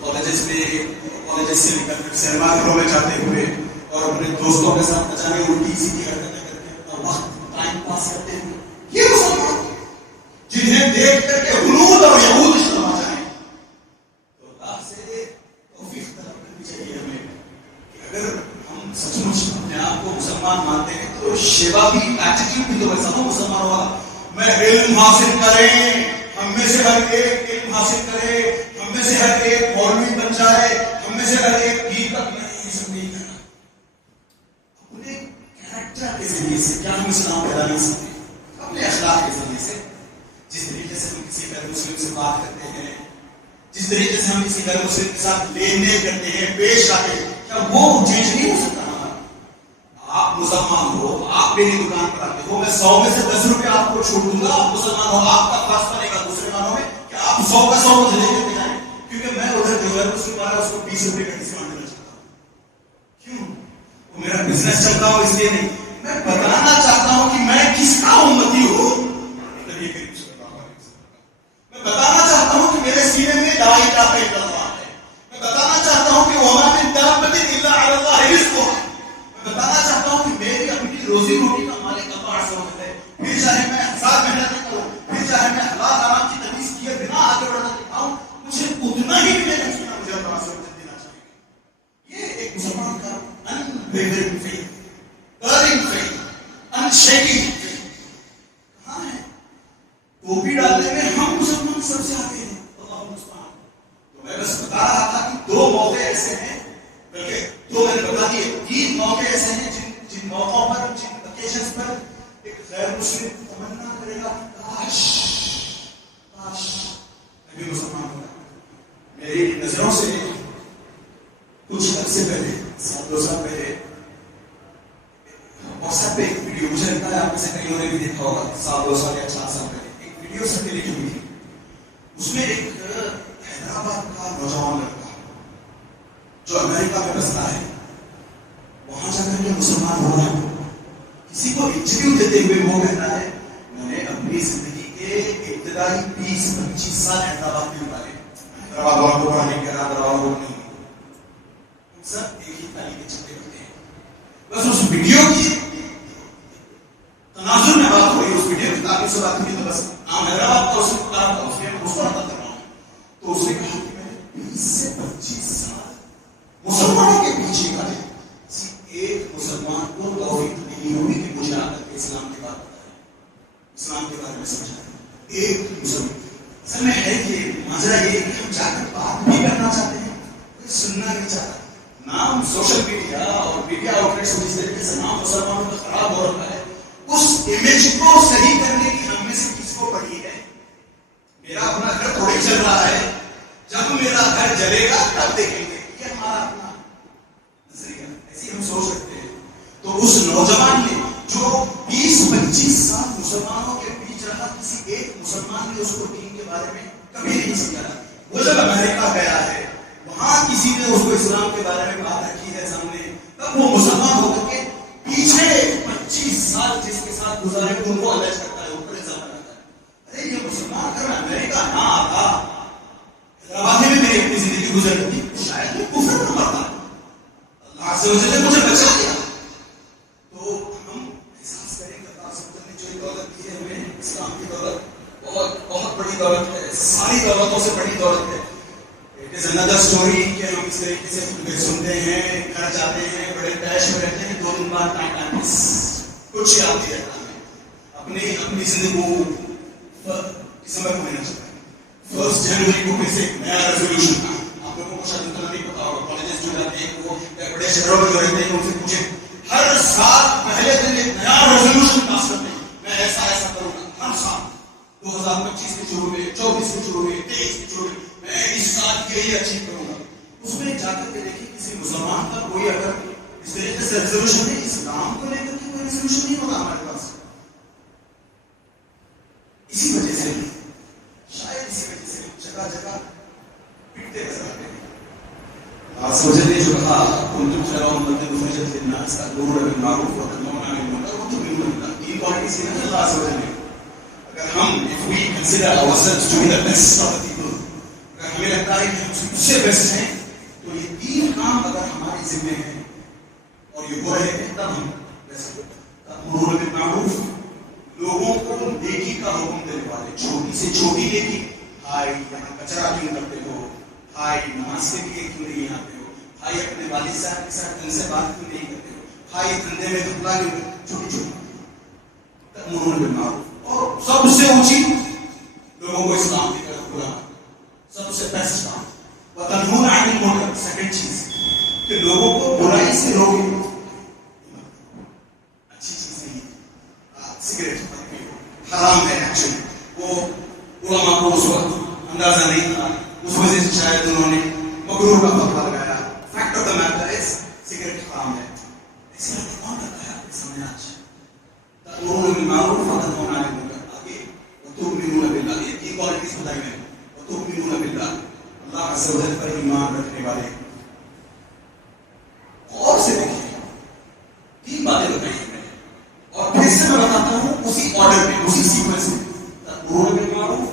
کالجز سے نکل کر سینما گھروں میں جاتے ہوئے اور اپنے دوستوں کے ساتھ بچانے الٹی سیدھی حرکتیں کرتے اپنا وقت ٹائم پاس کرتے ہوئے، یہ مسلمان جنہیں دیکھ کر کے ہنود اور یہود اسلام آ جائیں. تو اللہ سے توفیق طلب کرنی چاہیے ہمیں کہ اگر ہم سچ مچ اپنے آپ کو مسلمان مانتے ہیں تو شیوا بھی ایٹیٹیوڈ بھی تو ویسا ہو مسلمان والا. میں علم حاصل کریں، ہم میں سے ہر ایک علم حاصل کرے، ہم میں سے ہر ایک مولوی بن جائے، ہم میں سے ہر ایک پیر تک نہیں، یہ سب نہیں کرنا. اپنے کیریکٹر کے ذریعے سے کیا ہم اسلام پیدا نہیں سکتے؟ اپنے اخلاق کے ذریعے سے، جس طریقے سے ہم کسی غیر مسلم سے بات کرتے ہیں، جس طریقے سے ہم کسی غیر مسلم کے ساتھ لین دین کرتے ہیں، پیش آتے ہیں، کیا وہ چینج نہیں ہو سکتا؟ آپ مسلمان ہو، آپ میری دکان پر آتے ہو، میں 100 میں سے 10 روپے آپ کو چھوٹ دوں گا. آپ مسلمان ہو، آپ کا فرض بنے گا دوسرے مانوں میں کہ آپ 100 کا 100 مجھے لے کے جائیں، کیونکہ میں ادھر جو ہے مسلم والا اس کو 20 روپے کا ڈسکاؤنٹ دینا چاہتا ہوں. کیوں؟ وہ میرا بزنس چلتا ہو اس لیے نہیں، میں بتانا چاہتا ہوں کہ میں کس کا امتی ہوں. میں بتانا چاہتا ہوں کہ میرے سینے میں لا الہ الا اللہ ہے. میں بتانا چاہتا ہوں کہ وما من دابۃ الا علی اللہ رزقها. میں بتانا چاہتا ہوں کہ میری اپنی روزی روٹی کا مالک اللہ عز و جل ہے. پھر چاہے میں 1000 محنت کروں، پھر چاہے میں حلال حرام کی تمیز کیے بنا آگے بڑھنا چاہتا ہوں، مجھے اتنا ہی ملے جتنا مجھے اللہ عز و جل دینا چاہیے. یہ ایک مسلمان کا unwavering faith، burning faith، unshaking faith کہاں ہے؟ ٹوپی ڈالنے میں ہم مسلمان سب سے آگے ہیں. اللہ المستعان. تو میں بس بتا رہا تھا کہ 2 موقع ایسے ہیں، بلکہ 2 میں نے بتا دیے، 3 موقع ایسے ہیں جن موقعوں پر، جن اوکیشنز پر ایک غیر مسلم تمنا کرے گا کاش میں بھی مسلمان ہوتا. میری نظروں سے کچھ عرصے پہلے، 7-2 سال پہلے، واٹس ایپ پہ ایک ویڈیو، مجھے لگتا ہے آپ میں سے کئی نے بھی دیکھا ہوگا، 7-2 سال یا 4 سال پہلے ایک ویڈیو سرکولیٹ ہوئی تھی. اس میں ایک حیدرآباد کا نوجوان لڑکا جو امریکہ میں بستا ہے، وہاں جا کر کے مسلمان ہو رہا ہے. کسی کو انٹرویو دیتے ہوئے وہ کہتا ہے میں نے اپنی زندگی کے ابتدائی 20-25 سال حیدرآباد میں گزارے. حیدرآباد والوں کو پڑھانے کے حیدرآباد والوں کو نہیں، ہم سب ایک ہی تالی کے چکے ہوتے ہیں. بس اس ویڈیو کی تناظر میں بات ہو رہی ہے، اس ویڈیو کی تعریف سے بات ہوئی تو بس نام حیدرآباد کا اس کو بتا تھا، اس نے اس کو بتا رہا ہوں. تو اس نے کہا کہ میں نے 20 سے 25 سال مسلمانوں کے پیچھے کا ہے. ایک مسلمان کو توفیق نہیں ہوئی کہ مجھے آ کر کے اسلام کے بارے بتائے، اسلام کے بارے میں سمجھائے. ایک مسلمان اصل میں ہے کہ ماجرا یہ کہ ہم جا کر بات بھی کرنا چاہتے ہیں، کوئی سننا نہیں چاہتا. نام سوشل میڈیا اور میڈیا آؤٹلیٹس کو جس طریقے سے نام مسلمانوں کا خراب ہو رہا ہے، اس امیج کو صحیح کرنے کی ہم میں سے کس کو پڑی ہے؟ میرا اپنا گھر تھوڑی چل رہا ہے، جب میرا گھر جلے گا تب دیکھیں گے. یہ ہمارا اپنا نظریہ، ایسی ہم سوچ رکھتے ہیں. تو اس نوجوان نے جو 20-25 سال مسلمانوں کے بیچ رہا، کسی ایک مسلمان نے اس کو دین کے بارے میں کبھی نہیں سمجھایا. وہ جب امریکہ گیا ہے، وہاں کسی نے اس کو اسلام کے بارے میں بات رکھی ہے سامنے، تب وہ مسلمان ہو کر کے پیچھے 25 سال جس کے ساتھ گزارے ان کو الگ کرتا ہے، اوپر الزام لگاتا ہے. ارے یہ مسلمان اگر امریکہ نہ آتا وجل نے مجھے بچا لیا. تو ہم احساس کریں کہ اللہ سب نے جو دولت دی ہے ہمیں, اسلام کی دولت بہت بہت بڑی دولت ہے, ساری دولتوں سے بڑی دولت ہے. اٹ از اندر اسٹوری کہ ہم اس طریقے سے سنتے ہیں, گھر جاتے ہیں, بڑے تیش میں رہتے ہیں, 2 دن بعد کچھ یاد نہیں رہتا ہے. اپنی زندگی کو دسمبر مہینہ چلتا ہے, 1 جنوری کو پھر سے نیا ریزولوشن تھا. آپ لوگوں کو شاید اتنا نہیں پتا ہوگا, کالجز جو جاتے ہیں وہ بڑے شہروں میں جو رہتے ہیں ان سے پوچھیں, ہر سال پہلے دن ایک نیا ریزولوشن پاس کرتے ہیں, میں ایسا ایسا کروں گا. ہر سال 2025 کے شروع میں, 24 کے شروع میں, 23 کے شروع میں, میں اس سال یہی اچیو کروں گا. اس میں جا کر کے دیکھیں کسی مسلمان کا کوئی اگر اس طریقے سے ریزولوشن ہے, اسلام کو لے کر کے کوئی ریزولوشن نہیں ہوتا ہمارے پاس. اسی وجہ سے شاید اسی وجہ سے جگہ جگہ پٹتے نظر آتے ہیں. سوچتے نے جو کہا کنتم خیر امۃ اخرجت للناس تأمرون بالمعروف وتنهون عن المنکر وتؤمنون باللہ. یہ کوالٹیز ہیں اللہ عز وجل نے. اگر ہم if we consider ourselves to be the best of the people, اگر ہمیں لگتا ہے کہ ہم سب سے بیسٹ ہیں, تو یہ 3 کام اگر ہمارے ذمہ ہیں اور یہ ہو رہے ہیں تب ہم ویسے تأمرون بالمعروف, لوگوں کو نیکی کا حکم دینے والے, چھوٹی سے چھوٹی نیکی, بھائی یہاں کچرا کیوں کرتے ہو, بھائی نماز کے لیے کیوں نہیں آتے ہو, بھائی اپنے والد صاحب کے ساتھ دل سے بات کیوں نہیں کرتے ہو, بھائی دھندے میں دھپلا کیوں کرتے ہو, چھوٹی چھوٹی تأمرون بالمعروف. اور سب سے اونچی لوگوں کو اسلام کی طرف بلانا, سب سے بیسٹ کام. وتنهون عن المنکر, سیکنڈ چیز کہ لوگوں کو برائی سے روکیں. اچھی چیز نہیں, سگریٹ حرام ہے ایکچولی. وہ علماء کو اس وقت اندازہ نہیں تھا, اس وجہ سے شاید انہوں نے مکروہ کا فتویٰ لگایا. Fact of the matter is cigarette حرام ہے. ایسے کون کرتا ہے سمجھنا اچھا. تأمرون بالمعروف وتنهون عن المنکر, آگے وتؤمنون باللہ, یہ 3 کوالٹیز بتائی میں. وتؤمنون باللہ, اللہ عز و جل پر ایمان رکھنے والے. اور سے دیکھیں 3 باتیں بتائی میں نے, اور پھر سے میں بتاتا ہوں اسی آرڈر میں, اسی سیکوینس میں. تأمرون بالمعروف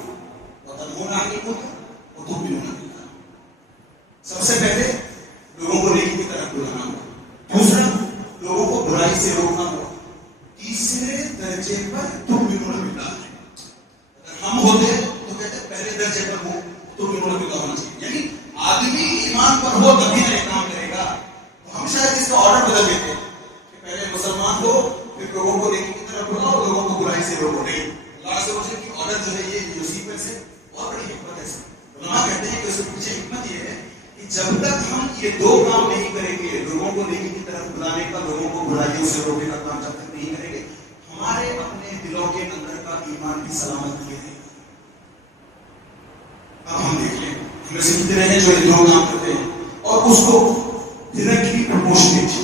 وتنهون عن المنکر وتؤمنون باللہ. سب سے پہلے لوگوں کو نیکی کی طرف بلانا ہوا, دوسرا لوگوں کو برائی سے روکنا ہوا, تیسرے درجے پر تؤمنون باللہ. اگر ہم ہوتے تو کہتے پہلے درجے پر وہ تؤمنون باللہ ہونا چاہیے, یعنی آدمی ایمان پر ہو تبھی نہ کام کرے گا. تو ہم شاید اس کا آرڈر بدل دیتے کہ پہلے مسلمان ہو, پھر لوگوں کو نیکی کی طرف بلاؤ, لوگوں کو برائی سے روکو. نہیں, اللہ سے وجہ کی آرڈر جو ہے یہ جو سیکوینس ہے بہت بڑی حکمت ہے. علماء کہتے ہیں کہ اس کے پیچھے حکمت یہ ہے کہ جب تک ہم یہ 2 کام نہیں کریں گے, لوگوں کو نیکی کی طرف بلانے کا, لوگوں کو برائیوں سے روکنے کا کام جب تک نہیں کریں گے, ہمارے اپنے دلوں کے اندر کا ایمان بھی سلامت نہیں رہے گا. اب ہم دیکھ لیں ہمیں سے کتنے ہیں جو یہ 2 کام کرتے ہیں اور اس کو ڈائریکٹلی پروپورشنیٹ,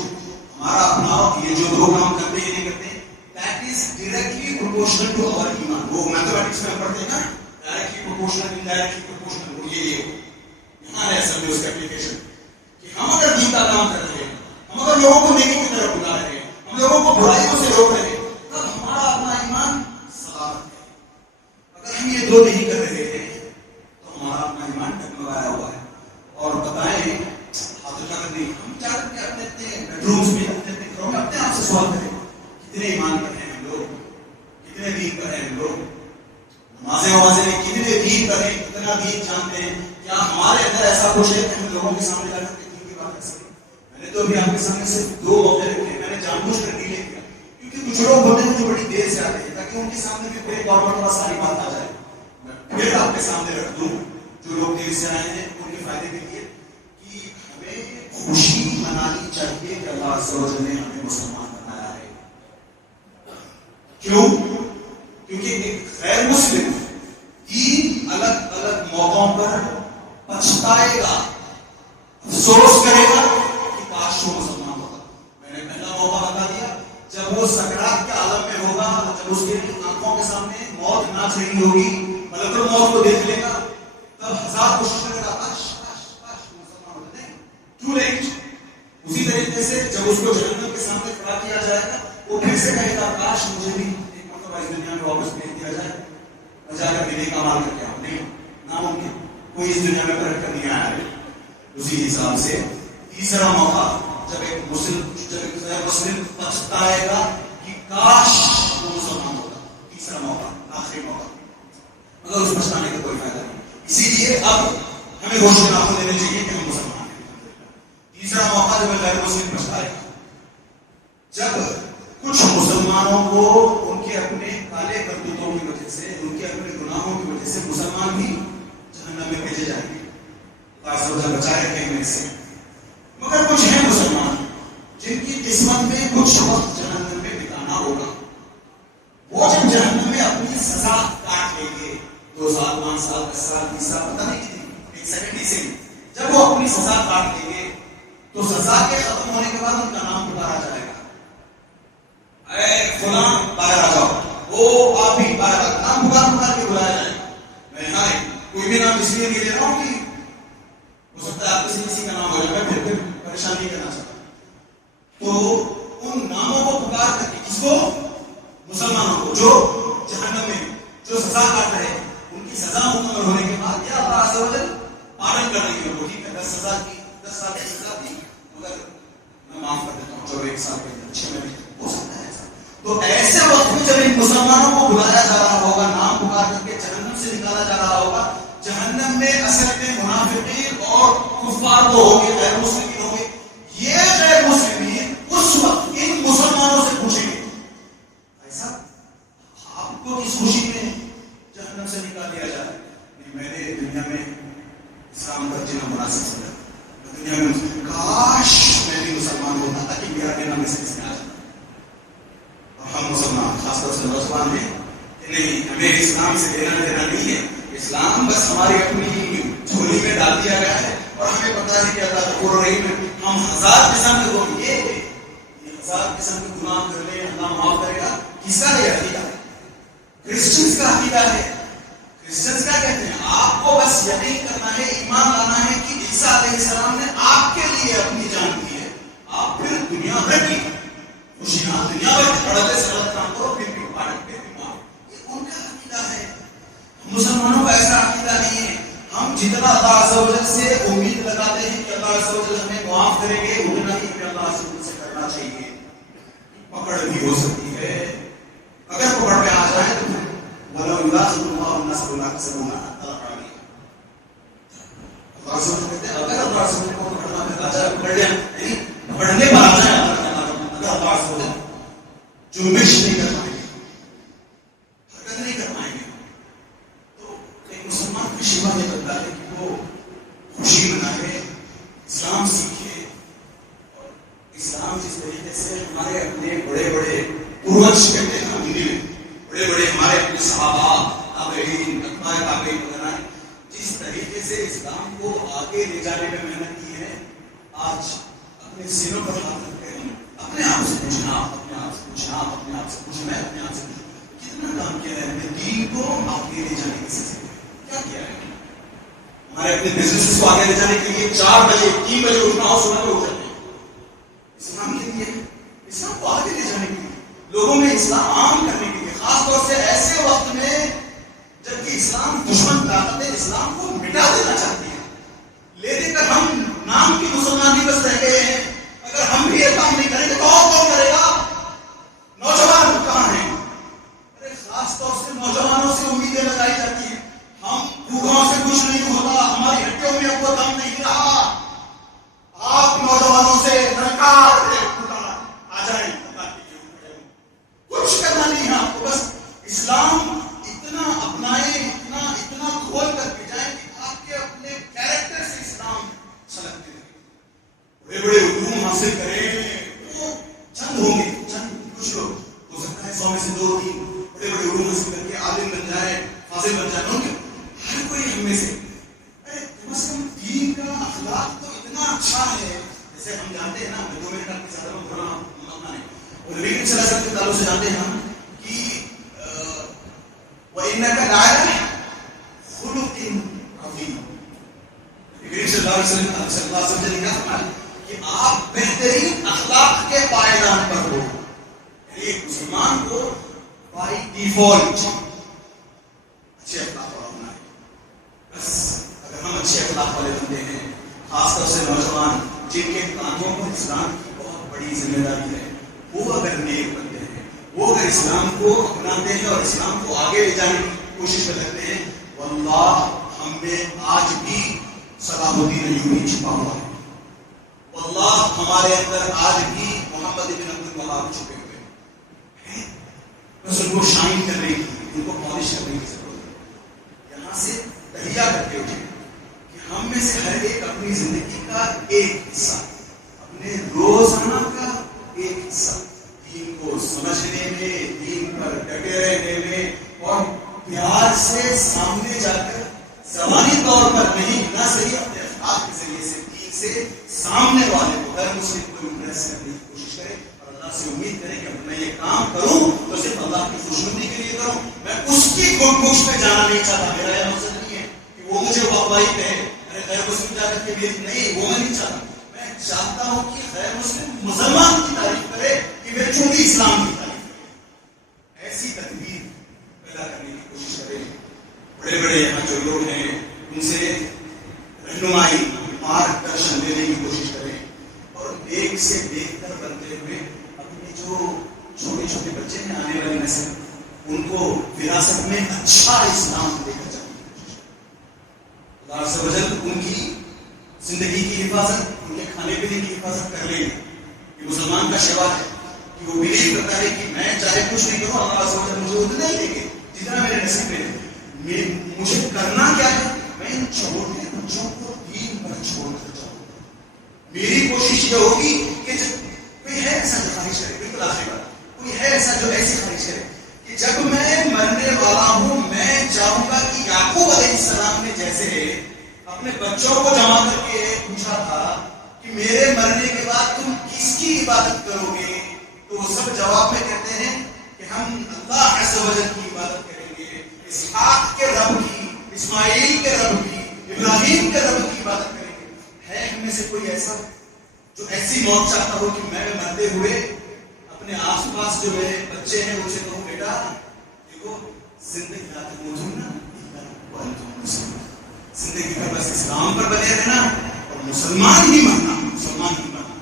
ہمارا اپنا یہ جو 2 کام کرتے ہیں نہیں کرتے ہیں, that is directly proportional to our ایمان. وہ میتھمیٹکس میں پڑھتے ہیں نا, ڈائریکٹلی پروپورشنل, انڈائریکٹلی پروپورشنل, وہ یہ یہاں ہے سمجھے اس کا اپلیکیشن. کہ ہم اگر دین کا کام کر رہے ہیں, ہم اگر لوگوں کو نیکی کی طرف بلا رہے ہیں, ہم لوگوں کو برائیوں سے روک رہے ہیں, تب ہمارا اپنا ایمان سلامت ہے. اگر ہم یہ 2 نہیں کر رہے ہیں تو ہمارا اپنا ایمان ڈگمگایا ہوا ہے. اور بتائیں نہیں, ہم کیا کرتے ہیں اپنے بیڈ رومس میں, اپنے گھروں میں اپنے آپ سے سوال کریں کتنے ایمان پر ہیں ہم لوگ, کتنے دین پر ہیں ہم لوگ, نمازیں میں کتنے دین پر ہیں, کتنا دین جانتے ہیں. کیا ہمارے اندر ایسا کچھ ہے کہ ہم لوگوں کے سامنے جا کر کے دین کی بات کر سکیں. میں نے تو ابھی آپ کے سامنے صرف 2 موقع رکھے, میں نے جان بوجھ کر ڈیلے کیا, کیونکہ کچھ لوگ ہوتے ہیں جو بڑی دیر سے آتے ہیں تاکہ ان کے سامنے بھی بڑے طور پر تھوڑا ساری بات آ جائے. میں پھر آپ کے سامنے رکھ دوں جو لوگ دیر سے آئے ہیں ان کے فائدے کے لیے کہ ہمیں خوشی منانی چاہیے کہ اللہ عز و جل نے ہمیں مسلمان بنایا ہے. کیوں؟ کیونکہ ایک غیر مسلم 3 الگ الگ موقعوں پر پچھتائے گا, افسوس کرے گا کہ کاش وہ مسلمان ہوگا. میں نے پہلا موقع بتا دیا, جب وہ سکرات کے عالم میں ہوگا, جب اس کے آنکھوں کے سامنے موت ناچ رہی ہوگی, ملک الموت کو دیکھ لے گا, تب 1000 کوشش کرے گا کاش کاش کاش مسلمان ہوتے. نہیں, ٹو لیٹ. اسی طریقے سے جب اس کو جہنم کے سامنے کھڑا کیا جائے گا, وہ پھر سے کہے گا کاش مجھے بھی ایک مرتبہ اس دنیا میں واپس بھیج دیا جائے, میں جا کر کے نیک اعمال کر کے آؤں. نہیں, ناممکن, کوئی اس دنیا میں پلٹ کر نہیں آیا ہے. اسی حساب سے تیسرا موقع جب ایک مسلم پچھتائے گا کہ کاش وہ مسلمان ہوگا. تیسرا موقع، آخری موقع، مگر اس پچھتانے کا کوئی فائدہ نہیں. اسی لیے اب ہمیں روشن آنکھوں دینے چاہیے کہ ہم مسلمان ہیں. تیسرا موقع جب غیر مسلم پچھتائے گا، جب کچھ مسلمانوں کو ان کے اپنے کالے کرتوتوں کی وجہ سے، ان کے اپنے گناہوں کی وجہ سے مسلمان بھی جہنم میں بھیجے جائیں گے. اللہ بچائے رکھیں ہمیں سے. مگر کچھ ہیں مسلمان جن کی قسمت میں کچھ وقت جہنم میں بتانا ہوگا. وہ جب جہنم میں اپنی سزا کاٹ لیں گے، 2 سال 5 سال 10 سال 20 سال پتہ نہیں کتنی، ایک سیکنڈ ہی سے جب وہ اپنی سزا کاٹ لیں گے تو سزا کے ختم ہونے کے بعد ان کا نام پکارا جائے گا. اے فلاں باہر آ جاؤ، وہ آپ بھی باہر آ، نام پکار کے بلایا جائے گا. میں کوئی بھی نام اس لیے نہیں دے رہا ہوں کہ ہو سکتا ہے آپ کسی کا نام ہو جائے، میں پھر پریشان نہیں کرنا چاہتا. تو ان ناموں کو پکار کر کے کس کو؟ مسلمانوں کو جو جہنم میں جو سزا کاٹ رہے ہیں، ان کی سزا مکمل ہونے کے بعد یا اللہ عز و جل پارن کرنے کی وہ ٹھیک ہے 10 سزا کی 10 سال کی سزا دی مگر میں معاف کر دیتا ہوں، چلو 1 سال کے 6 مہینے ہو سکتا ہے ایسا. تو ایسے وقت میں جب ان مسلمانوں کو بلایا جا رہا ہوگا، نام پکار کر کے جہنم سے نکالا جا رہا ہوگا، جہنم میں اصل میں منافقین اور کفار تو ہوں گے، غیر مسلمین ہوں گے. یہ غیر مسلمین اس وقت ان مسلمانوں سے پوچھیں گے ایسا آپ کو کس خوشی میں جہنم سے نکال دیا جائے؟ میں نے دنیا میں اسلام کا جینا مناسب سمجھا، دنیا میں کاش میں بھی مسلمان ہوتا تاکہ میرا دینا میں سے آ جائے. اور ہم مسلمان خاص طور سے نوجوان ہیں کہ نہیں، ہمیں اسلام سے لینا دینا نہیں ہے. اسلام بس ہماری اپنی جھولی میں ڈال دیا گیا ہے اور ہمیں پتا ہے کہ اللہ غفور رحیم ہے. ہم 1000 قسم کے یہ 1000 قسم کے گناہ کر لیں اللہ معاف کرے گا. کس کا یہ عقیدہ ہے؟ کرسچنس کا عقیدہ ہے. کرسچنس کیا کہتے ہیں؟ آپ کو بس یقین کرنا ہے، ایمان لانا ہے کہ عیسیٰ علیہ السلام نے آپ کے لیے اپنی جان دی ہے. آپ پھر دنیا بھر کی خوشیاں، دنیا بھر کی بڑے سے غلط کام کرو پھر بھی پارٹ پھر بھی معاف. یہ ان کا عقیدہ ہے. مسلمانوں کا ایسا عقیدہ نہیں ہے. ہم جتنا اللہ عز و جل سے امید لگاتے ہیں کہ اللہ عز و جل ہمیں معاف کریں گے، اتنا ہی ہمیں اللہ عز و جل سے کرنا چاہیے. پکڑ بھی ہو سکتی ہے، اگر پکڑ میں آ جائے تو وَلَوْ يُؤَاخِذُ اللَّهُ النَّاسَ بِمَا كَسَبُوا مَا أَخْطَأَ عَلَيْهِمْ. اللہ عز و جل کہتے ہیں اگر اللہ عز و جل کو پکڑنا میں آ جائے، پکڑ لیا، یعنی پکڑنے پر آ جائے اگر اللہ عز و جل جنبش نہیں کر پائیں گے، حرکت نہیں کر پائیں گے، تو ایک مسلمان کا شیوا یہ بنتا ہے کہ وہ خوشی منائے، اسلام سیکھے. اور اسلام جس طریقے سے ہمارے اپنے بڑے بڑے پروج کہتے ہیں ہندی میں، بڑے بڑے ہمارے اپنے صحابہ، تابعین، اتباع تابعین وغیرہ جس طریقے سے اسلام کو آگے لے جانے میں محنت کی ہے، آج اپنے سینوں پر ہاتھ رکھتے ہیں. اپنے آپ سے پوچھنا، اپنے آپ سے پوچھنا، اپنے آپ سے پوچھنا، میں اپنے آپ سے پوچھنا کتنا کام کیا ہے ہم نے دین کو آگے لے جانے کے سلسلے میں. کیا کیا ہے ہمارے اپنے بزنس کو آگے لے جانے کے لیے 4 بجے 3 بجے اٹھنا ہو صبح میں اٹھ جاتے ہیں. اسلام کے لیے، اسلام کو آگے لے جانے کے لیے، لوگوں میں اسلام عام کرنے کے لیے، خاص طور سے ایسے وقت میں جبکہ اسلام دشمن طاقتیں اسلام کو مٹا دینا چاہتی ہیں. لے دے کر ہم نام کی مسلمان ہی بس رہ گئے ہیں. اگر ہم بھی یہ کام نہیں کریں گے تو اور کون کرے گا؟ نوجوان کہاں ہیں؟ ارے خاص طور سے نوجوانوں سے امیدیں لگائی جاتی ہیں. ہم بوڑھوں سے کچھ نہیں ہوتا، ہماری ہڈیوں میں اب وہ دم نہیں رہا. آپ نوجوانوں سے درکار ہے آ جائیں، کچھ کرنا نہیں ہے آپ کو، بس اسلام اتنا اپنائیں، اتنا کھول کر کے جائیں کہ آپ کے اپنے کیریکٹر سے اسلام چھلکتے رہے. بڑے بڑے علوم حاصل کریں وہ چند ہوں گے، چند کچھ لوگ ہو سکتا ہے 100 میں سے 2-3 بڑے بڑے علوم حاصل کر کے عالم بن جائے، فاضل بن جائے. ہوں گے ہر کوئی ہم میں سے. ارے کم از کم دین کا اخلاق تو اتنا اچھا ہے. جیسے ہم جانتے ہیں نا، 2 منٹ آپ کے ساتھ ہم برا ماننا ہے، اور نبی کریم صلی اللہ علیہ وسلم کے تعلق سے جانتے ہیں ہم کہ وَإِنَّكَ لَعَلَىٰ خُلُقٍ عَظِيمٍ. نبی کریم صلی اللہ علیہ وسلم نے کہا فرمایا کہ آپ بہترین اخلاق کے پائیدان پر ہو. یعنی ایک مسلمان کو بائی ڈیفالٹ اچھے اخلاق والا ہونا ہے. بس اگر ہم اچھے اخلاق والے بنتے ہیں، خاص طور سے نوجوان جن کے کانوں کو اسلام کی کو اپناتے ہیں اور اسلام کو آگے لے جانے کی کوشش میں لگتے ہیں، واللہ ہم میں آج بھی صلاح الدین ایوبی چھپا ہوا ہے، واللہ ہمارے اندر آج بھی محمد بن عبد الوہاب چھپے ہوئے ہیں، بس ان کو شائن کرنے کی، ان کو پالش کرنے کی ضرورت ہے۔ یہاں سے تہیہ کرتے ہوئے کہ ہم میں سے ہر ایک اپنی زندگی کا ایک حصہ، اپنے روزانہ کا ایک حصہ دین کو سمجھنے میں، دین پر ڈٹے رہنے میں اور پیار سے سامنے جا کر زبانی طور پر نہیں، نہ صحیح اپنے اخلاق کے ذریعے سے دین سے سامنے والے کو غیر مسلم کو امپریس کرنے کی کوشش کرے اور اللہ سے امید کرے کہ میں یہ کام کروں تو صرف اللہ کی خوشنودی کے لیے کروں، میں اس کی گھٹ میں جانا نہیں چاہتا، میرا یہ مقصد نہیں ہے کہ وہ مجھے واہواہی کہے، ارے غیر مسلم جا کر کے بھی نہیں، وہ میں نہیں چاہتا، میں چاہتا ہوں کہ غیر مسلم مسلمان کی تعریف کرے کہ میں کیوں بھی اسلام کی تعریف کرے، ایسی تدبیر پیدا کرنے کی کوشش کرے۔ بڑے بڑے یہاں جو لوگ ہیں ان سے رہنمائی، مارگ درشن لینے کی کوشش کریں اور ایک سے بہتر بنتے ہوئے اپنے جو چھوٹے چھوٹے بچے ہیں، آنے والی نسل، ان کو وراثت میں اچھا اسلام دے کر جانے کی کوشش کریں۔ اللہ عز و جل ان کی زندگی کی حفاظت، ان کے کھانے پینے کی حفاظت کر لیں گے۔ یہ مسلمان کا شعار ہے کہ وہ بلیو کرتا ہے کہ میں چاہے کچھ نہیں کروں، اللہ عز و جل مجھے اتنا ہی دیں گے جتنا میرے نصیب میں ہے۔ مجھے کرنا کیا ہے؟ میں ان چھوٹے بچوں کو دین پر چھوڑ کر جاؤں۔ میری کوشش یہ ہوگی کہ جب کوئی ہے ایسا جو خواہش کرے، بالکل آخری بات، کوئی ہے ایسا جو ایسی خواہش کرے کہ جب میں مرنے والا ہوں میں چاہوں گا کہ یعقوب علیہ السلام نے جیسے اپنے بچوں کو جمع کر کے پوچھا تھا کہ میرے مرنے کے بعد تم کس کی عبادت کرو گے، تو وہ سب جواب میں کہتے ہیں کہ ہم اللہ عز و جل کی عبادت کریں گے، اسحاق کے رب کی، اسماعیل کے رب کی، ابراہیم کے رب کی عبادت کریں گے۔ ہے ہم میں سے کوئی ایسا جو ایسی موت چاہتا ہو کہ میں مرتے ہوئے اپنے آس پاس جو میرے بچے ہیں ان سے کہوں بیٹا دیکھو زندگی زندگی کا بس اسلام پر بنے رہنا اور مسلمان ہی مرنا، مسلمان ہی مرنا۔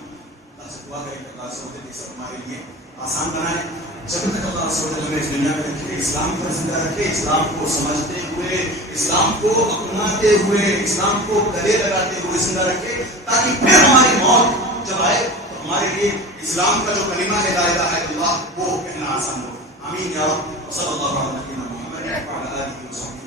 اللہ سے دعا کریں کہ اللہ سے یہ سب ہمارے لیے آسان بنائے۔ جب تک اللہ سے ہمیں اس دنیا میں رکھے، اسلام پر زندہ رکھے، اسلام کو سمجھتے ہوئے، اسلام کو اپناتے ہوئے، اسلام کو گلے لگاتے ہوئے زندہ رکھے، تاکہ پھر ہماری موت جب آئے تو ہمارے لیے اسلام کا جو کلمہ ہے لا الہ الا اللہ وہ کہنا آسان ہو۔ آمین یا رب۔ صلی اللہ علیہ وسلم۔